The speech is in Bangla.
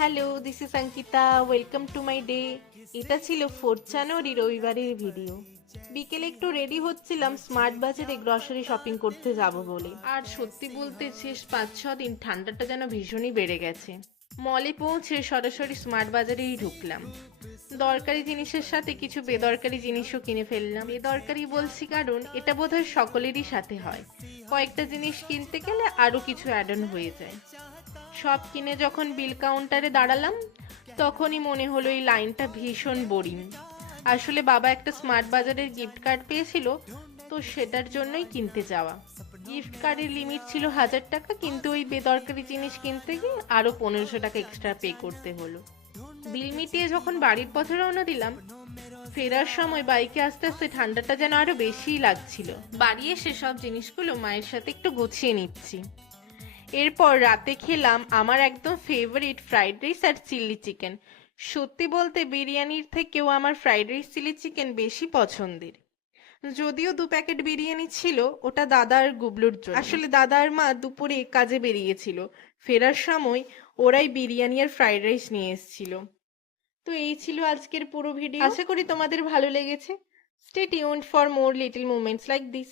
Hello, this is Ankita. Welcome to my day. এটা ছিল 4 জানুয়ারি রবিবারের ভিডিও। বিকেলে একটু রেডি হচ্ছিলাম স্মার্ট বাজারে গ্রসারি শপিং করতে যাব বলে। আর সত্যি বলতে শেষ 5-6 দিন ঠান্ডাটা যেন ভীষণই বেড়ে গেছে। মলে পৌঁছে সরাসরি স্মার্ট বাজারেই ঢুকলাম। দরকারি জিনিসের সাথে কিছু বেদরকারি জিনিসও কিনে ফেললাম। বেদরকারি বলছি কারণ এটা বোধহয় সকলেরই সাথে হয়। কয়েকটা জিনিস কিনতে গেলে আরো কিছু অ্যাড অন হয়ে যায়। সব কিনে যখন বিল কাউন্টারে দাঁড়ালাম তখনই মনে হলো এই লাইনটা ভীষণ বোরিং। আসলে বাবা একটা স্মার্ট বাজারের গিফট কার্ড পেয়েছিল, তো সেটার জন্যই কিনতে যাওয়া। গিফট কার্ডের লিমিট ছিল 1000 টাকা, কিন্তু ওই বেদরকারি জিনিস কিনতে গিয়ে আরো 1500 টাকা এক্সট্রা পে করতে হলো। বিল মিটিয়ে যখন বাড়ির পথে রওনা দিলাম, ফেরার সময় বাইকে আস্তে আস্তে ঠান্ডাটা যেন আরো বেশিই লাগছিল। বাড়ি এসে সব জিনিসগুলো মায়ের সাথে একটু গুছিয়ে নিচ্ছি। এরপর রাতে খেলাম আমার একদম ফেভারিট ফ্রাইড রাইস আর চিলি চিকেন। সত্যি বলতে বিরিয়ানির থেকেও আমার ফ্রাইড রাইস চিলি চিকেন বেশি পছন্দের। যদিও 2 প্যাকেট বিরিয়ানি ছিল, ওটা দাদা আর গুবলুর জন্য। আসলে দাদা আর মা দুপুরে কাজে বেরিয়েছিল, ফেরার সময় ওরাই বিরিয়ানি আর ফ্রাইড রাইস নিয়ে এসেছিল। তো এই ছিল আজকের পুরো ভিডিও। আশা করি তোমাদের ভালো লেগেছে। Stay tuned for more little moments like this.